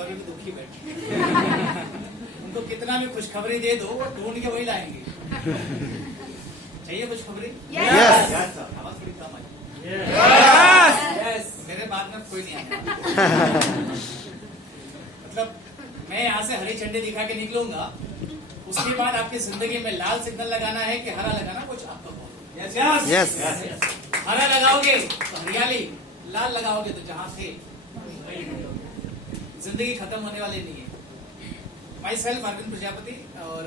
कभी भी दुखी बैठे। उनको कितना भी खुशखबरी दे दो, वो ढूंढ के वही लाएंगे। चाहिए खुशखबरी? आवाज थोड़ी कम आई। मेरे बाद में कोई नहीं आया। मतलब मैं यहाँ से हरी झंडी दिखा के निकलूंगा, उसके बाद आपकी जिंदगी में लाल सिग्नल लगाना है कि हरा लगाना, कुछ आपका बोलो। यस हरा लगाओगे तो हरियाली, लाल लगाओगे तो जहां थे जिंदगी खत्म होने वाली नहीं है। माई सेल्फ अरविंद प्रजापति, और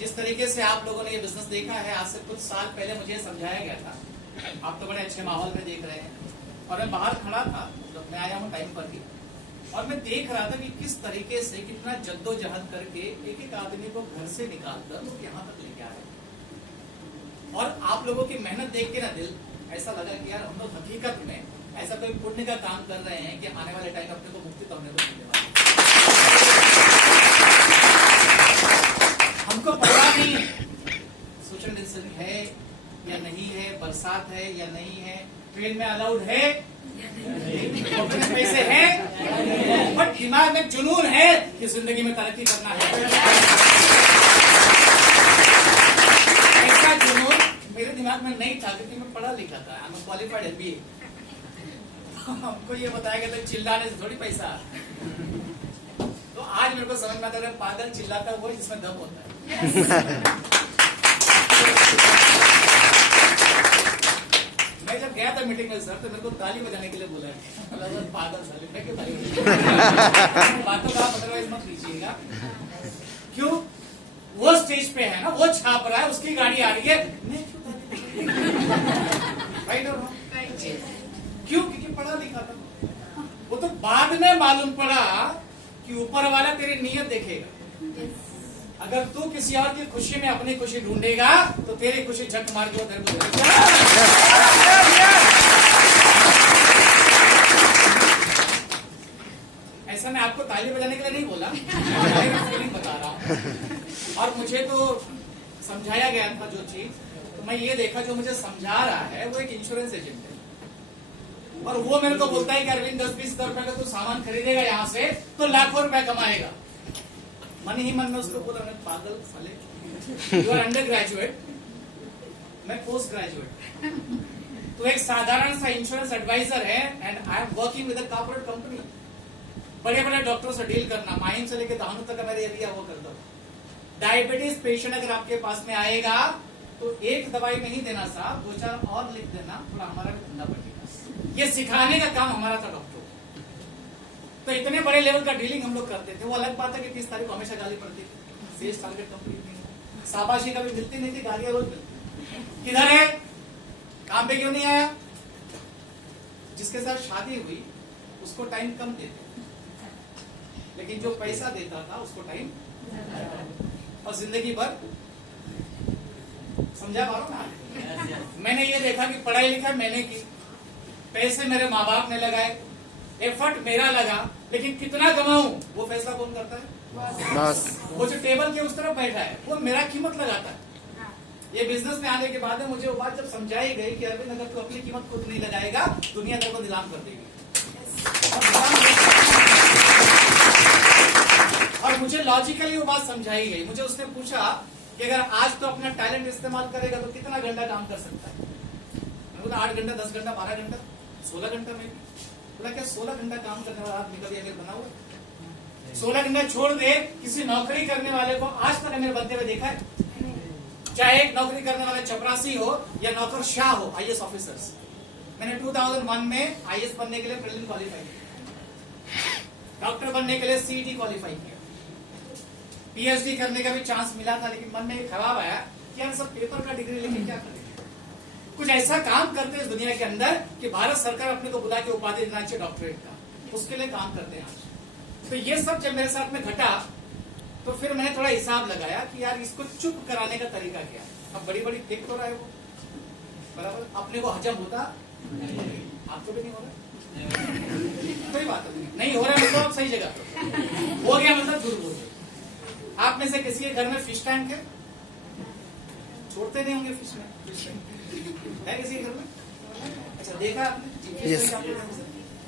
जिस तरीके से आप लोगों ने ये बिजनेस देखा है, आज से कुछ साल पहले मुझे समझाया गया था। आप तो बड़े अच्छे माहौल में देख रहे हैं, और मैं बाहर खड़ा था, जब मैं आया हूँ टाइम पर ही, और मैं देख रहा था कि किस तरीके से कितना जद्दोजहद करके एक एक आदमी को घर से निकालकर लोग यहाँ तक लेके आ रहे हैं। और आप लोगों की मेहनत देख के ना दिल ऐसा लगा कि यार हम लोग हकीकत में ऐसा कोई पुण्य का काम कर रहे हैं कि आने वाले टाइम अपने को मुक्ति तो हमने को मिलने वाली। हमको पता नहीं सोशल डिस्टेंसिंग है या नहीं है, बरसात है या नहीं है, ट्रेन में अलाउड है, पैसे है, बट दिमाग में जुनून है कि जिंदगी में तरक्की करना है। ऐसा जुनून मेरे दिमाग में नहीं था, क्योंकि मैं पढ़ा लिखा था, मैं क्वालिफाइड एमबीए। हमको ये बताया गया था चिल्लाने से थोड़ी पैसा। तो आज मेरे को समझ में आता है, पागल चिल्लाता वो जिसमें दम होता है। मैं जब गया था मीटिंग में सर, तो मेरे को ताली बजाने के लिए बोला, पागल साले, मैं क्यों ताली बजाऊं? बातों का अदरवाइज मत लीजिएगा। क्यों? वो स्टेज पे है ना, वो छाप रहा है, उसकी गाड़ी आ रही है, मैं क्यों ताली बजाऊं? क्यों? क्योंकि पढ़ा लिखा था। वो तो बाद में मालूम पड़ा कि ऊपर वाला तेरी नीयत देखेगा। अगर तू किसी और की खुशी में अपनी खुशी ढूंढेगा तो तेरी खुशी झक मार के तेरे को। ऐसा मैं आपको ताली बजाने के लिए नहीं बोला, फीलिंग बता रहा हूँ। और मुझे तो समझाया गया था जो चीज, तो मैं ये देखा जो मुझे समझा रहा है वो एक इंश्योरेंस एजेंट है, और वो मेरे को बोलता है कि अरविंद 10-20 हजार रुपए का तू सामान खरीदेगा यहाँ से तो लाखों रुपए कमाएगा। मन ही मन में उसको बोला, मैं पागल साले, यू आर अंडर ग्रेजुएट, मैं पोस्ट ग्रेजुएट, तो एक साधारण सा इंश्योरेंस एडवाइजर है, and I am working with a corporate company. बड़े बड़े डॉक्टरों से डील करना, माहिम से लेकर दानू तक का मेरे एरिया वो करता हूँ। डायबिटीज पेशेंट अगर आपके पास में आएगा तो एक दवाई नहीं देना साहब, 2-4 और लिख देना, थोड़ा हमारा भी धंधा बढ़ेगा। ये सिखाने का काम हमारा था डॉक्टर। तो इतने बड़े लेवल का डीलिंग हम लोग करते थे। वो अलग बात है कि 30 तारीख को हमेशा गाली पड़ती थी, सेल्स टारगेट कंप्लीट नहीं, शाबाशी कभी मिलती नहीं थी, गालियां रोज मिलती। किधर है, काम पे क्यों नहीं आया? जिसके साथ शादी हुई उसको टाइम कम देते, लेकिन जो पैसा देता था उसको टाइम, और जिंदगी भर। समझा पा रहा ना? मैंने ये देखा कि पढ़ाई लिखाई मैंने की, पैसे मेरे माँ बाप ने लगाए, एफर्ट मेरा लगा, लेकिन कितना कमाऊं वो फैसला कौन करता है? बस। वो जो टेबल के उस तरफ बैठा है वो मेरा कीमत लगाता है। ये बिजनेस में आने के बाद मुझे वो बात जब समझाई गई कि अरविंद अगर तू अपनी कीमत खुद नहीं लगाएगा, दुनिया तेरे को नीलाम कर देगी। और मुझे लॉजिकली वो बात समझाई गई। मुझे उसने पूछा कि अगर आज तो अपना टैलेंट इस्तेमाल करेगा तो कितना घंटा काम कर सकता है? मैं बोला 8 घंटा, 10 घंटा, 12 घंटा, 16 घंटा में। बोला क्या 16 घंटा काम करने वाला आदमी कभी अगर बना हुआ? 16 घंटा छोड़ दे, किसी नौकरी करने वाले को आज तक मेरे बनते हुए देखा है? चाहे एक नौकरी करने वाला चपरासी हो या नौकर शाह हो, आईएएस ऑफिसर्स। मैंने 2001 में आईएएस बनने के लिए प्रीलिम क्वालिफाई किया, डॉक्टर बनने के लिए सीईटी क्वालिफाई किया, पीएचडी करने का भी चांस मिला था, लेकिन मन में एक ख्याल आया कि यार सब पेपर का डिग्री लेके क्या करें, कुछ ऐसा काम करते हैं इस दुनिया के अंदर कि भारत सरकार अपने को बुला के उपाधि देना चाहिए डॉक्टरेट का, उसके लिए काम करते हैं आज। तो ये सब जब मेरे साथ में घटा तो फिर मैंने थोड़ा हिसाब लगाया कि यार इसको चुप कराने का तरीका क्या है। अब बड़ी बड़ी देख तो रहा है वो, बराबर अपने को हजम होता, आपको भी नहीं हो रहा, कोई बात नहीं हो रहा है, मतलब आप सही जगह हो गया, मतलब झूठ बोल रहे। आप में से किसी के घर में फिश टैंक है? छोड़ते नहीं होंगे फिश में, है किसी के घर में? अच्छा देखा आपने?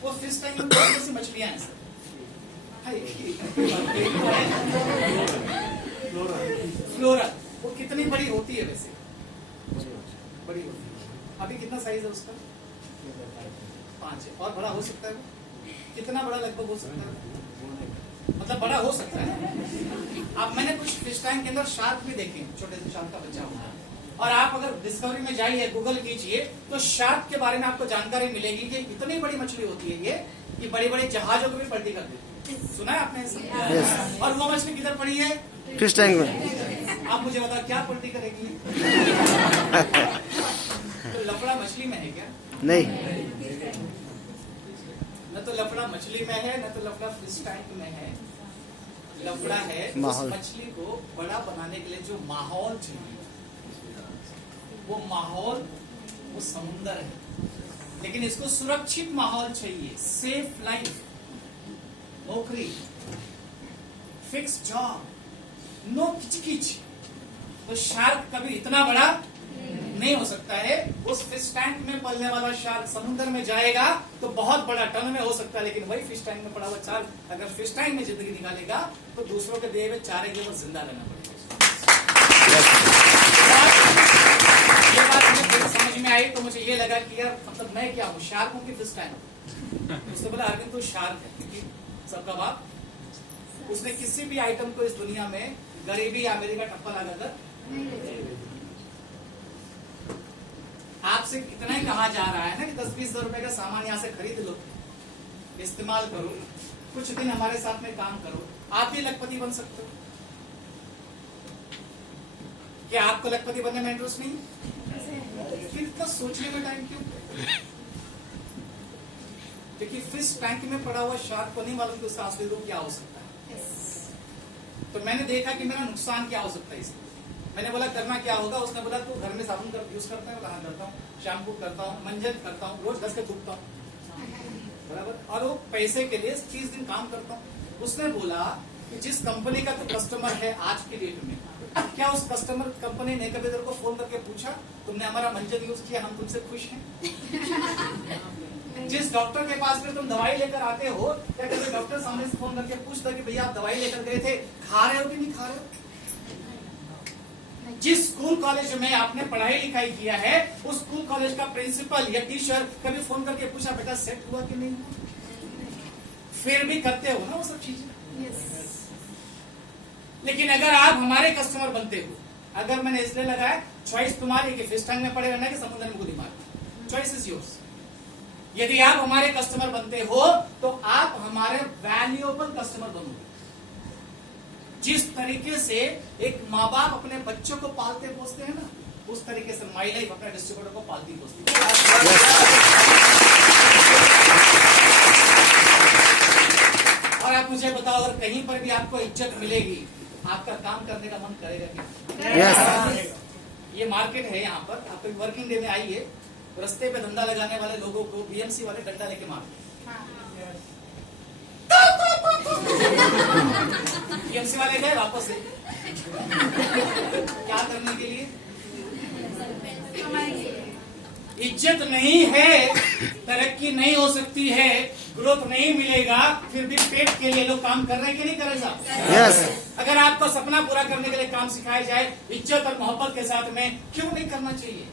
वो फिश टैंक में बहुत सी मछलियां हैं सर, फ्लोरा वो कितनी बड़ी होती है वैसे? बड़ी होती है। अभी कितना साइज है उसका? 5 है। और बड़ा हो सकता है वो? कितना बड़ा लगभग हो सकता है? मतलब बड़ा हो सकता है। अब मैंने कुछ फिश टैंक के अंदर शार्क भी देखे, छोटे से शार्क का बच्चा हुआ। और आप अगर डिस्कवरी में जाइए, गूगल कीजिए, तो शार्क के बारे में आपको जानकारी मिलेगी कि इतनी बड़ी मछली होती है ये कि बड़े बड़े जहाजों को भी पलटी कर देती है। सुना है आपने ऐसा? और वो मछली किधर पड़ी है? फिश टैंक में। आप मुझे बताओ क्या पलटी करेगी? तो लफड़ा मछली में है क्या? नहीं। न तो लफड़ा मछली में है, न तो लफड़ा फिश टैंक में है। लफड़ा है उस मछली को बड़ा बनाने के लिए जो माहौल चाहिए, वो माहौल वो समुंदर है। लेकिन इसको सुरक्षित माहौल चाहिए, सेफ लाइफ, नौकरी, फिक्स जॉब, नो किचकिच। तो शार्क कभी इतना बड़ा नहीं हो सकता है। उस फिश टैंक में पलने वाला शार्क समुद्र में जाएगा तो बहुत बड़ा टन में हो सकता है, लेकिन वही फिश टैंक में पड़ा हुआ शार्क अगर फिश टैंक में जिंदगी निकालेगा तो दूसरों के दिए हुए चारे के ऊपर जिंदा रहना पड़ेगा। ये बात मुझे समझ में आई तो मुझे ये लगा कि यार मतलब मैं क्या हूँ, शार्क हूँ कि फिश टैंक? उसने बोला अरविंद तू शार्क है, क्योंकि सबका बाप। उसने किसी भी आइटम को इस दुनिया में गरीबी या अमीरी का टप्पा लगाकर आपसे इतना ही कहा जा रहा है ना कि 10-20 हजार रुपए का सामान यहाँ से खरीद लो, इस्तेमाल करो, कुछ दिन हमारे साथ में काम करो, आप भी लखपति बन सकते हो। क्या आपको लखपति बनने में इंटरेस्ट नहीं? फिर इतना सोचने में टाइम क्यों? क्योंकि फिश टैंक में पड़ा हुआ शार्क को नहीं मालूम कि उसका असली रूप क्या हो सकता है। तो मैंने देखा कि मेरा नुकसान क्या हो सकता है इसमें। मैंने बोला करना क्या होगा? उसने बोला तू घर में साबुन यूज करता है? हाँ करता हूँ, शैम्पू करता हूँ, मंजन करता हूँ, रोज घस के धुपता हूँ, बराबर। और वो पैसे के लिए 30 दिन काम करता हूँ। उसने बोला कि जिस कंपनी का तू कस्टमर है आज की डेट में, क्या उस कस्टमर कंपनी ने कभी तेरे को फोन करके पूछा तुमने हमारा मंजन यूज किया, हम तुमसे खुश हैं? जिस डॉक्टर के पास में तुम दवाई लेकर आते हो, क्या कभी डॉक्टर सामने से फोन करके पूछता कि भैया आप दवाई लेकर गए थे, खा रहे हो कि नहीं खा रहे हो? जिस स्कूल कॉलेज में आपने पढ़ाई लिखाई किया है, उस स्कूल कॉलेज का प्रिंसिपल या टीचर कभी फोन करके पूछा बेटा सेट हुआ कि नहीं? फिर भी करते हो ना वो सब चीजें। लेकिन अगर आप हमारे कस्टमर बनते हो, अगर मैंने इसलिए लगाया चॉइस तुम्हारी कि फिश टैंक में पड़े रहना कि समुद्र में गोली मारना, चॉइस इज योर्स। यदि आप हमारे कस्टमर बनते हो तो आप हमारे वैल्यूएबल कस्टमर बनोगे। जिस तरीके से एक माँ बाप अपने बच्चों को पालते पोसते हैं ना, उस तरीके से माई लाइफ अपने डिस्ट्रीब्यूटर को पालती पोसती है। और आप मुझे बताओ, अगर कहीं पर भी आपको इज्जत मिलेगी, आपका काम करने का मन करेगा क्या? ये मार्केट है, यहाँ पर आप वर्किंग डे में आइए, रास्ते पे धंधा लगाने वाले लोगों को बीएमसी वाले डंडा लेके मारते। बीएमसी वाले गए वापस से क्या करने के लिए? इज्जत नहीं है, तरक्की नहीं हो सकती है, ग्रोथ नहीं मिलेगा, फिर भी पेट के लिए लोग काम कर रहे हैं कि नहीं कर रहे साहब? अगर आपको सपना पूरा करने के लिए काम सिखाया जाए इज्जत और मोहब्बत के साथ में, क्यों नहीं करना चाहिए?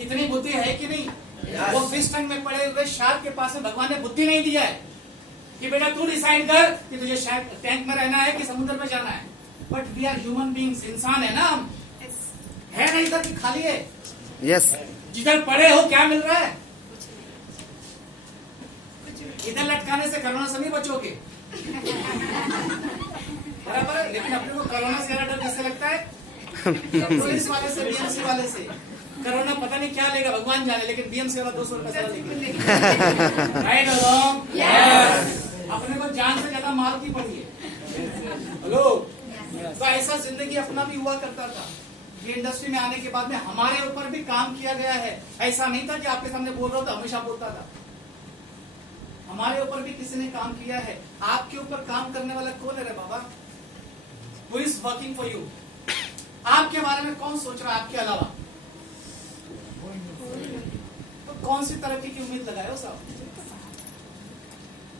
इतनी बुद्धि है कि नहीं? वो फिश टैंक में पड़े हुए शार्क के पास में भगवान ने बुद्धि नहीं दिया है कि बेटा तू डिसाइड कर कि तुझे टैंक में रहना है कि समुद्र में जाना है। But we are human beings, इंसान है ना हम, है ना इधर की खाली है? यस। जिधर पड़े हो क्या मिल रहा है? इधर लटकाने से कोरोना से नहीं बचोगे, बराबर है। लेकिन अपने को कोरोना से ज्यादा डर किससे लगता है? पुलिस वाले से, बीएमसी वाले से। कोरोना पता नहीं क्या लेगा भगवान जाने, लेकिन बीएमसी वाला 200 रुपए सारा लेगा। राइट और रॉन्ग? अपने को जान से ज्यादा माल की पड़ी है। हेलो, तो ऐसा जिंदगी अपना भी हुआ करता था। ये इंडस्ट्री में आने के बाद में हमारे ऊपर भी काम किया गया है। ऐसा नहीं था कि आपके सामने बोल रहा था, हमेशा बोलता था। हमारे ऊपर भी किसी ने काम किया है। आपके ऊपर काम करने वाला कौन है रे बाबा? Who is working for you? आपके बारे में कौन सोच रहा है आपके अलावा? तो कौन सी तरक्की की उम्मीद लगाए हो साहब?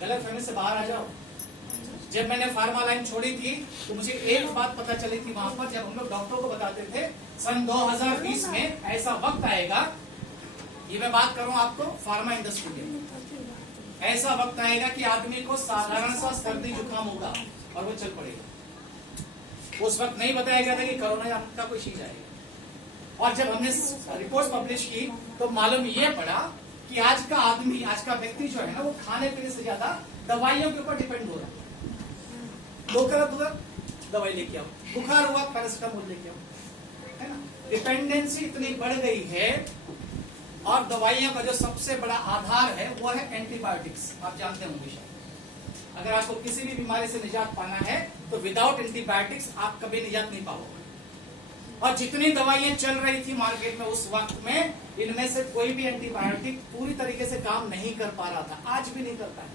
गलत फहमी से बाहर आ जाओ। जब मैंने फार्मा लाइन छोड़ी थी तो मुझे एक बात पता चली थी वहां पर, जब हम लोग डॉक्टरों को बताते थे सन 2020 में ऐसा वक्त आएगा, ये मैं बात करूं आपको फार्मा इंडस्ट्री के, ऐसा वक्त आएगा कि आदमी को साधारण सा सर्दी जुकाम होगा और वो चल पड़ेगा। उस वक्त नहीं बताया गया था कि कोरोना का कोई चीज आएगा। और जब हमने रिपोर्ट पब्लिश की तो मालूम ये पड़ा कि आज का आदमी, आज का व्यक्ति जो है ना, वो खाने पीने से ज्यादा दवाइयों के ऊपर डिपेंड हो रहा है। दोकरत हुआ दवाई लेके आओ, बुखार हुआ पैरासिटामोल लेके आओ, है ना। डिपेंडेंसी इतनी बढ़ गई है। और दवाइयों का जो सबसे बड़ा आधार है वो है एंटीबायोटिक्स। आप जानते होंगे शायद, अगर आपको किसी भी बीमारी से निजात पाना है तो विदाउट एंटीबायोटिक्स आप कभी निजात नहीं पाओगे। और जितनी दवाइयां चल रही थी मार्केट में उस वक्त में, इनमें से कोई भी एंटीबायोटिक पूरी तरीके से काम नहीं कर पा रहा था, आज भी नहीं करता है।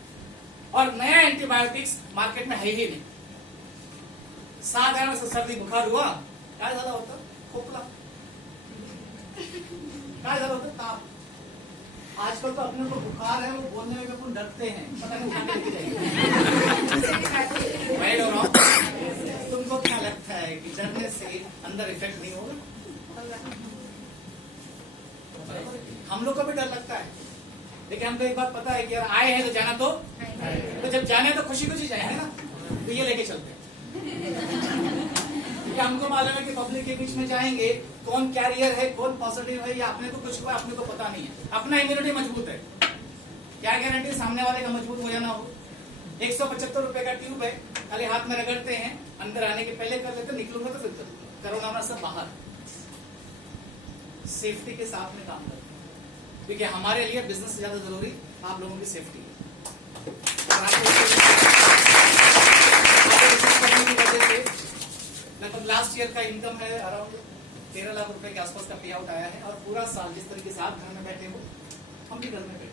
और नया एंटीबायोटिक्स मार्केट में है ही नहीं। साधारण से सर्दी बुखार हुआ, क्या ज्यादा होता, खोखला, क्या ज्यादा होता, ताप। आजकल तो अपने को बुखार है, वो बोलने में अपन डरते हैं, पता नहीं उठा के लेके जाएंगे। तुमको क्या लगता है कि डरने से अंदर इफेक्ट नहीं होगा? हम लोग को भी डर लगता है, लेकिन हमको एक बात पता है कि यार आए हैं तो जाना तो जब जाने तो खुशी खुशी जाए, है ना। तो ये लेके चलते हैं, क्योंकि हमको मालूम है कि पब्लिक के बीच में जाएंगे, कौन कैरियर है, कौन पॉजिटिव है, या अपने को कुछ हुआ अपने को पता नहीं है। अपना इम्यूनिटी मजबूत है, क्या गारंटी सामने वाले का मजबूत हो जाना हो। 175 रुपए का ट्यूब है, खाली हाथ में रगड़ते हैं, अंदर आने के पहले कर लेते, निकलूंगा तो फिर कोरोना में सब बाहर। सेफ्टी के साथ में काम करते हैं, क्योंकि हमारे लिए बिजनेस से ज्यादा जरूरी आप लोगों की सेफ्टी है। लगभग लास्ट ईयर का इनकम है अराउंड 13 लाख रुपए के आसपास का पे आउट आया है। और पूरा साल जिस तरीके से आप घर में बैठे हो, हम भी घर में बैठे।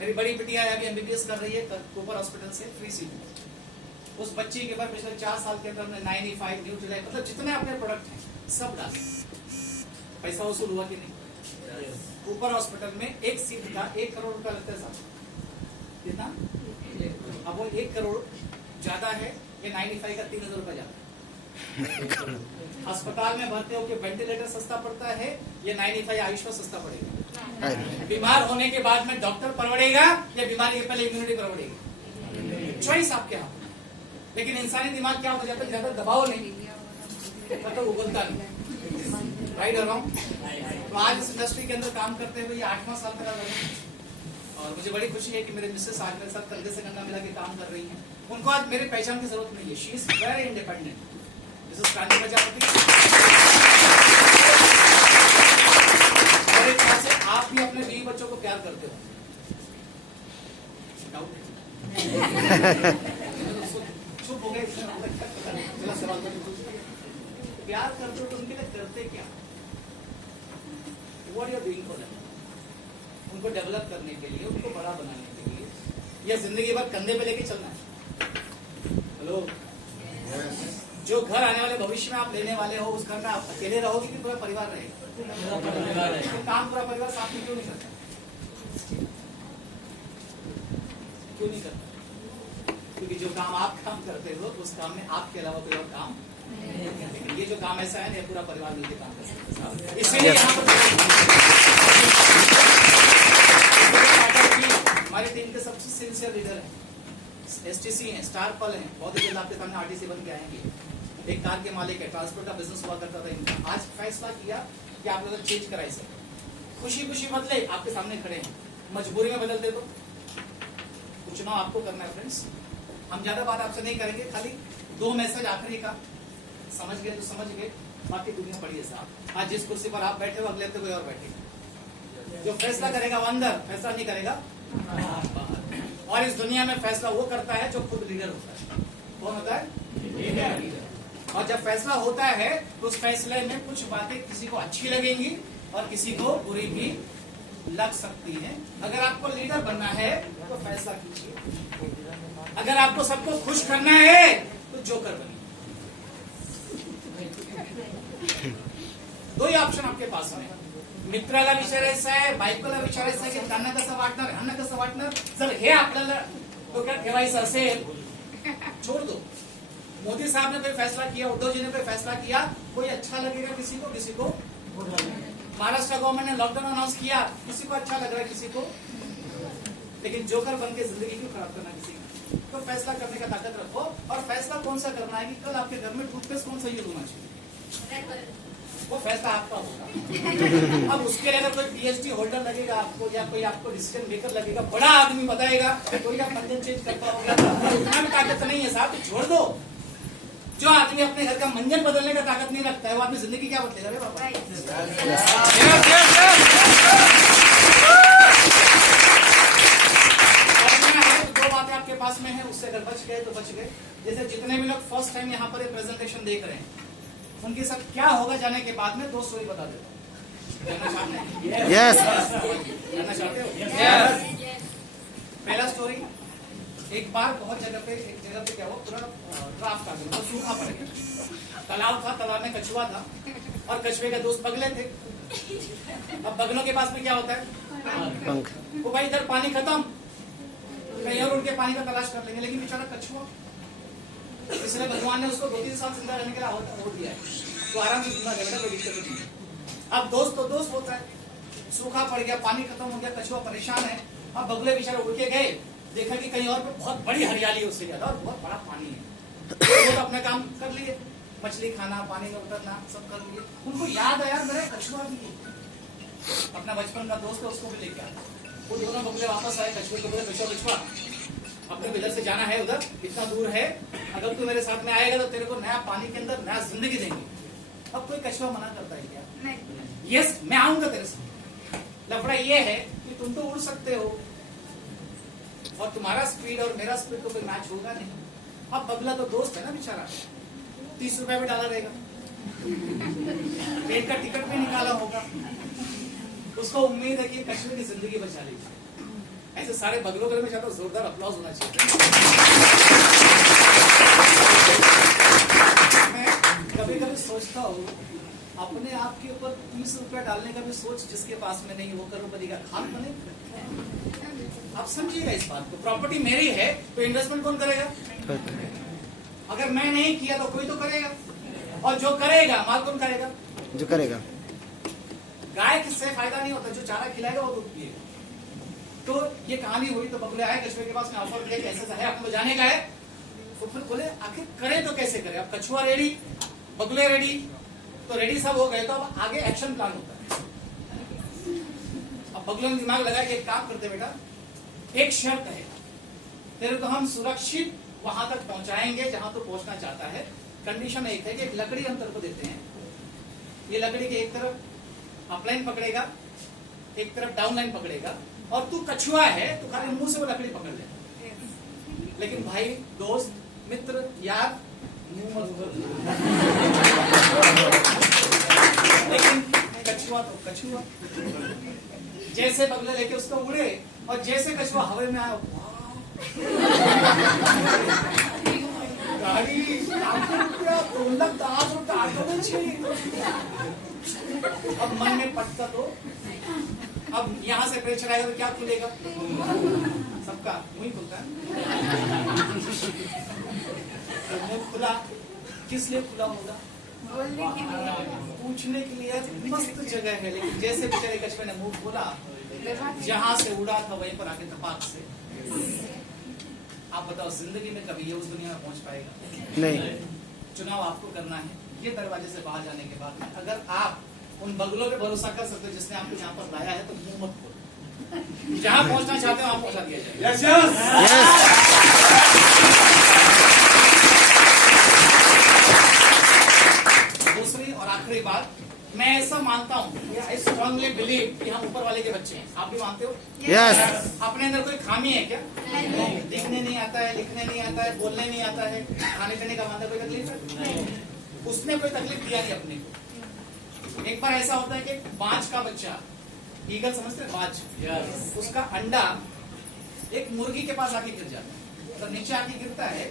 मेरी बड़ी बिटिया अभी एमबीबीएस कर रही है कूपर हॉस्पिटल से, फ्री सीट। उस बच्ची के बाद पिछले 4 साल के अंदर हमने 95 न्यूट्रीलाइट, मतलब जितने अपने प्रोडक्ट हैं सब डाले। पैसा वसूल हुआ कि नहीं? कूपर हॉस्पिटल में एक सीट का 1 करोड़ रुपया लगता है साहब, कितना? अब वो 1 करोड़ ज्यादा है, ये 95 का 3000 रुपया ज्यादा है। अस्पताल में भर्ती होकर वेंटिलेटर सस्ता पड़ता है, ये 95 आयुष में सस्ता पड़ेगा। बीमार होने के बाद में डॉक्टर परवड़ेगा या बीमारी के पहले इम्यूनिटी परवड़ेगी, चॉइस आपके हाथ में। लेकिन इंसानी दिमाग क्या हो जाता है, ज्यादा दबाव नहीं, मतलब उगलता नहीं। राइट और रॉन्ग? तो आज इस इंडस्ट्री के अंदर काम करते हुए ये 8वां साल मेरा लगा, और मुझे बड़ी खुशी है कि मेरे मिसेस आज मेरे साथ कंधे से कंधा मिला के काम कर रही हैं। उनको आज मेरी पहचान की जरूरत नहीं है, she is very independent. Mrs क्रांति प्रजापति, मेरे ख्याल से आप भी अपने बीवी बच्चों को प्यार करते हो, डाउट है? चुप हो गए, सवाल प्यार करते हो तो उनके लिए करते क्या? What you are doing for them? उनको डेवलप करने के लिए, उनको बड़ा बनाने के लिए, या जिंदगी भर कंधे पे लेके चलना है? हेलो, जो घर आने वाले भविष्य में आप लेने वाले हो, उस घर में आप अकेले रहोगे कि पूरा परिवार रहेगा? तो काम पूरा परिवार साथ में क्यों नहीं करता? क्यों नहीं करता? क्योंकि जो काम आप काम करते हो उस काम में आपके अलावा कोई और काम, लेकिन ये जो काम ऐसा है, पूरा परिवार मिलकर काम कर सकता है। इसीलिए यहाँ पर हमारी टीम के सबसे सिंसियर लीडर हैं, एसटीसी हैं, स्टार पल हैं, बहुत ही जल्द आपके सामने आरटीसी बन के आएंगे। एक कार के मालिक है, ट्रांसपोर्ट का बिजनेस हुआ करता था इनका। आज फैसला किया कि आप लोग चेंज कराई सर, खुशी खुशी बदले, आपके सामने खड़े हैं। मजबूरी में बदलते तो चुनाव आपको करना है फ्रेंड्स। हम ज्यादा बात आपसे नहीं करेंगे, खाली 2 मैसेज आखिरी का, समझ गए तो समझ गए, बाकी दुनिया पड़ी है साहब। आज जिस कुर्सी पर आप बैठे हो अगले हफ्ते कोई और बैठेगा। जो फैसला करेगा वो अंदर, फैसला नहीं करेगा बाहर। और इस दुनिया में फैसला वो करता है जो खुद लीडर होता है। कौन होता है? लीडर। और जब फैसला होता है तो उस फैसले में कुछ बातें किसी को अच्छी लगेंगी और किसी को बुरी भी लग सकती है। अगर आपको लीडर बनना है तो फैसला कीजिए, अगर आपको सबको खुश करना है तो जोकर बनिए। 2 ही ऑप्शन आपके पास आहे. मित्राला विचारायचं आहे, बायकोला विचारायचं आहे की त्यांना कसं वाटणार, ह्यांना कसं वाटणार. जर हे आपल्याला डोक्यात ठेवायचं असेल छोड़ दो। मोदी साहब ने कोई फैसला किया, उद्धव जी ने कोई फैसला किया, कोई अच्छा लगेगा किसी को महाराष्ट्र गवर्नमेंट ने लॉकडाउन अनाउंस किया, किसी को अच्छा लग रहा है, किसी को, लेकिन जोकर बन के जिंदगी क्यों खराब करना किसी की? तो फैसला करने का ताकत रखो, और फैसला कौन सा करना है कि कल आपके घर में टूथपेस्ट कौन सा यूज होना चाहिए, वो फैसला आपका होगा। अब उसके लिए अगर कोई पीएचडी होल्डर लगेगा आपको, या कोई आपको डिसीजन मेकर लगेगा, बड़ा आदमी बताएगा, कोई आप मंजन चेंज करता होगा, उतना भी ताकत नहीं है साहब, तो छोड़ दो। जो आदमी अपने घर का मंजन बदलने का ताकत नहीं रखता है, वो आदमी जिंदगी क्या बदलेगा रे बाबा? दो बातें आपके पास में है, उससे अगर बच गए तो बच गए। जैसे जितने भी लोग फर्स्ट टाइम यहाँ पर प्रेजेंटेशन देख रहे हैं, उनके साथ क्या होगा जाने के बाद में 2 स्टोरी बता देता हूँ। कहना चाहते हो? पहला स्टोरी, एक बार एक जगह पे क्या हुआ, पूरा ड्राफ्ट आ गया, तो सूखा पड़ गया। तालाब था, तालाब में कछुआ था, और कछुए का दोस्त बगले थे। अब बगलों के पास में क्या होता है? पंख। वो भाई इधर पानी खत्म, कहीं और उनके पानी का तलाश कर लेंगे, लेकिन बेचारा कछुआ, इसलिए भगवान ने उसको 2-3 साल जिंदा रहने के लिए हो दिया है, तो आराम से जिंदा रहेगा, कोई दिक्कत नहीं है। अब दोस्त तो दोस्त होता है, सूखा पड़ गया, पानी खत्म हो गया, कछुआ परेशान है। अब बगले बेचारे उड़ के गए, देखा कि कहीं और पे बहुत बड़ी हरियाली है उससे ज्यादा, और बहुत बड़ा पानी है। वो तो अपने काम कर लिए, मछली खाना, पानी में उतरना, सब कर लिए। उनको याद आया मेरा कछुआ भी है, अपना बचपन का दोस्त है, उसको भी लेके आया। वो दोनों बगले वापस आए, कछुए को बोले, कछुआ अपने इधर से जाना है, उधर इतना दूर है, अगर तू मेरे साथ में आएगा तो तेरे को नया पानी के अंदर नया जिंदगी देंगे। अब कोई कछुआ मना करता है क्या? नहीं। यस, मैं आऊंगा तेरे साथ। लफड़ा ये है कि तुम तो उड़ सकते हो, और तुम्हारा स्पीड और मेरा स्पीड तो कोई मैच होगा नहीं। अब बगला तो दोस्त है ना बेचारा, 30 रुपए भी डाला रहेगा, ट्रेन का टिकट भी निकाला होगा, उसको उम्मीद है कि कछुए की जिंदगी बचा लेगी। ऐसे सारे बगलों के में चाहता जोरदार अप्लॉज होना चाहिए। मैं कभी कभी सोचता हूँ, अपने आप के ऊपर 30 रुपया डालने का भी सोच जिसके पास में नहीं, वो करोड़पति का खान बने। आप समझिएगा इस बात को, प्रॉपर्टी मेरी है तो इन्वेस्टमेंट कौन करेगा? अगर मैं नहीं किया तो कोई तो करेगा, और जो करेगा माल कौन खाएगा? जो करेगा। गाय किससे फायदा नहीं होता, जो चारा खिलाएगा वो दूध पिएगा। तो ये कहानी हुई, तो बगले आए कछुए के पास में, ऑफर दिया कि ऐसा है, आपको जाने का है। तो फिर बोले आखिर करें तो कैसे करें? अब कछुआ रेडी, बगले रेडी, तो रेडी सब हो गए, तो अब आगे एक्शन प्लान होता है। अब बगलों ने दिमाग लगा कि एक काम करते बेटा, एक शर्त है, तेरे को हम सुरक्षित वहां तक पहुंचाएंगे जहां तो पहुंचना चाहता है। कंडीशन एक है कि एक लकड़ी हम तेरे को देते हैं, ये लकड़ी के एक तरफ अपलाइन पकड़ेगा, एक तरफ डाउन लाइन पकड़ेगा, और तू कछुआ है तो खाली मुंह से वो लकड़ी पकड़ ले। लेकिन भाई, दोस्त, मित्र, यार, मुंह मत खोल। लेकिन कछुआ तो कछुआ, जैसे बगले लेके उसको उड़े, और जैसे कछुआ हवा में आया, गाड़ी अब मन में पटता, तो अब यहाँ से प्रेशर आएगा तो क्या खुलेगा? सबका मुंह खुलता है। तो मुंह खुला, किस लिए खुला होगा? पूछने के लिए मस्त जगह है, लेकिन जैसे बेचारे कछुए ने मुंह खोला, जहां से उड़ा था वहीं पर आके तपाक से। आप बताओ, जिंदगी में कभी ये उस दुनिया में पहुंच पाएगा? नहीं। चुनाव आपको करना है, ये दरवाजे से बाहर जाने के बाद अगर आप उन बगलों पे भरोसा कर सकते हो जिसने आपको यहाँ पर लाया है, तो मुंह मत खोलो, जहां पहुंचना चाहते हो वहां पहुंचा दिया जाए। yes, yes. दूसरी और आखिरी बात, मैं ऐसा मानता हूँ, आई स्ट्रांगली बिलीव कि हम ऊपर वाले के बच्चे हैं। आप भी मानते हो? यस। अपने अंदर कोई खामी है क्या? नहीं। दिखने नहीं आता है, लिखने नहीं आता है, बोलने नहीं आता है, खाने पीने का मानता कोई तकलीफ है? नहीं। उसने कोई तकलीफ दिया नहीं अपने को। एक बार ऐसा होता है कि बाज का बच्चा, ईगल समझते हैं, बाज, उसका अंडा एक मुर्गी के पास आके गिर जाता है, तो नीचे आके गिरता है,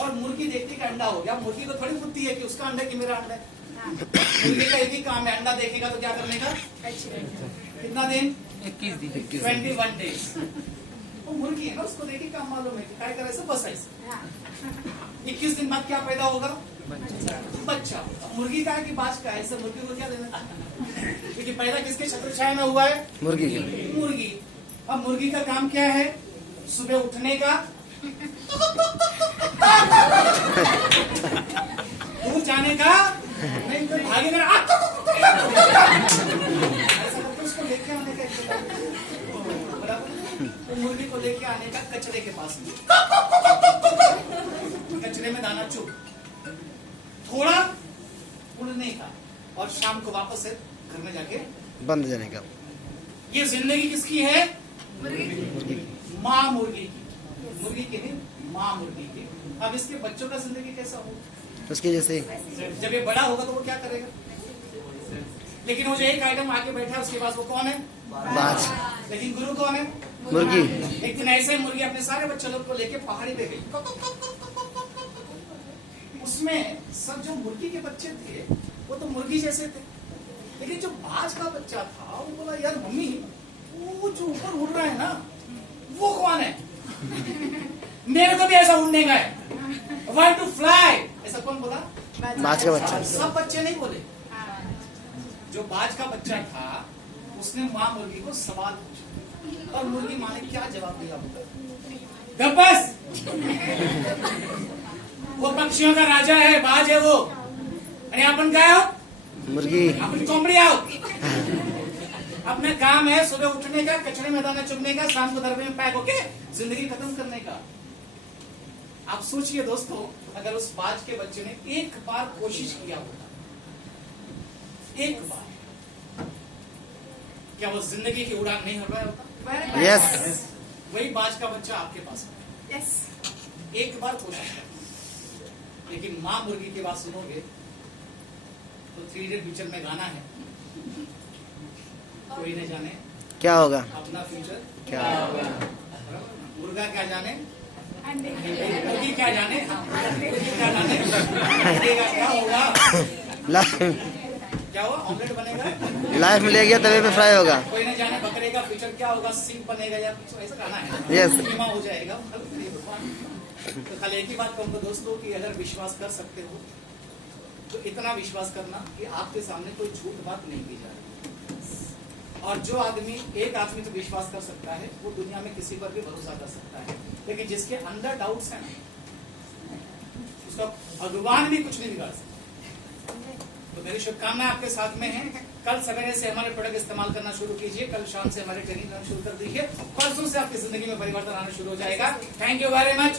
और मुर्गी देखती कि अंडा हो गया। मुर्गी को थोड़ी बुद्धि है कि उसका अंडा कि मेरा अंडा है। मुर्गी का एक ही काम है, अंडा देखेगा तो क्या करने का? कितना दिन? 21 दिन, 21 डेज। वो मुर्गी मुर्गी है ना, उसको देखिए काम मालूम है कि काय करायचं बसायचं। 21 दिन बाद क्या पैदा होगा? बच्चा। मुर्गी का है कि बाज का है? इससे मुर्गी को क्या देना? क्योंकि पैदा किसके छत्रछाया में हुआ है? मुर्गी। मुर्गी। अब मुर्गी का काम क्या है? सुबह उठने का, दूर जाने का, नहीं तो भागेगा, ऐसा करके उसको लेके आने का, बराबर। तो मुर्गी को लेके आने का कचरे के पास, कचरे में दाना चुप, थोड़ा उड़ने का, और शाम को वापस से घर में जाके बंद जाने का। ये जिंदगी किसकी है? मुर्गी। माँ मुर्गी की। मुर्गी की नहीं, माँ मुर्गी की। अब इसके बच्चों का जिंदगी कैसा हो? उसके जैसे। जब ये बड़ा होगा तो वो क्या करेगा? लेकिन वो जो एक आइटम आके बैठा है उसके पास, वो कौन है? बाज। लेकिन गुरु कौन है? मुर्गी। एक दिन ऐसे ही मुर्गी अपने सारे बच्चों लोग को लेके पहाड़ी पे गई। उसमें सब जो मुर्गी के बच्चे थे वो तो मुर्गी जैसे थे, लेकिन जो बाज का बच्चा था वो बोला, यार मम्मी, वो जो ऊपर उड़ रहा है ना, वो कौन है? मेरे को भी ऐसा उड़ने का है, वांट टू फ्लाई। ऐसा कौन बोला? बाज का बच्चा। सब बच्चे नहीं बोले। जो बाज का बच्चा था उसने माँ मुर्गी को सवाल पूछा, और मुर्गी माँ ने क्या जवाब दिया? गब्बस, वो पक्षियों का राजा है, बाज है वो, आणि आपण काय आहोत? मुर्गी। आपण कोंबडी आहोत। अपना काम है सुबह उठने का, कचरे में दाना चुगने का, शाम को दरबे में पैक होके जिंदगी खत्म करने का। आप सोचिए दोस्तों, अगर उस बाज के बच्चे ने एक बार कोशिश किया होता, एक बार, क्या वो जिंदगी की उड़ान नहीं हर रहा होता? यस। वही बाज का बच्चा आपके पास है। एक बार कोशिश कर, लेकिन माँ मुर्गी की बात सुनोगे तो 3 इडियट पिक्चर में गाना है, कोई न जाने क्या होगा? अपना फ्यूचर क्या होगा। मुर्गा क्या जाने, मुर्गी क्या जाने, मुर्गी क्या जाने, मुर्गा क्या होगा? क्या हुआ? ऑमलेट बनेगा, लाइफ में ले गया तवे पे फ्राई होगा। कोई न जाने बकरे का फ्यूचर क्या होगा, सिंह बनेगा या कुछ ऐसा गाना है। Yes. बीमा हो जाएगा। तो खाली एक ही बात कहूँगा दोस्तों कि अगर विश्वास कर सकते हो तो इतना विश्वास करना कि आपके सामने कोई झूठ बात नहीं की जा रही। और जो आदमी, एक आदमी तो विश्वास कर सकता है, वो दुनिया में किसी पर भी भरोसा कर सकता है, लेकिन जिसके अंदर डाउट्स हैं ना, उसका भगवान भी कुछ नहीं बिगाड़ सकता। तो मेरी शुभकामनाएं आपके साथ में हैं। कल सवेरे से हमारे प्रोडक्ट इस्तेमाल करना शुरू कीजिए, कल शाम से हमारे ट्रेनिंग करना शुरू कर दीजिए, परसों से आपकी जिंदगी में परिवर्तन आना शुरू हो जाएगा। Thank you very much.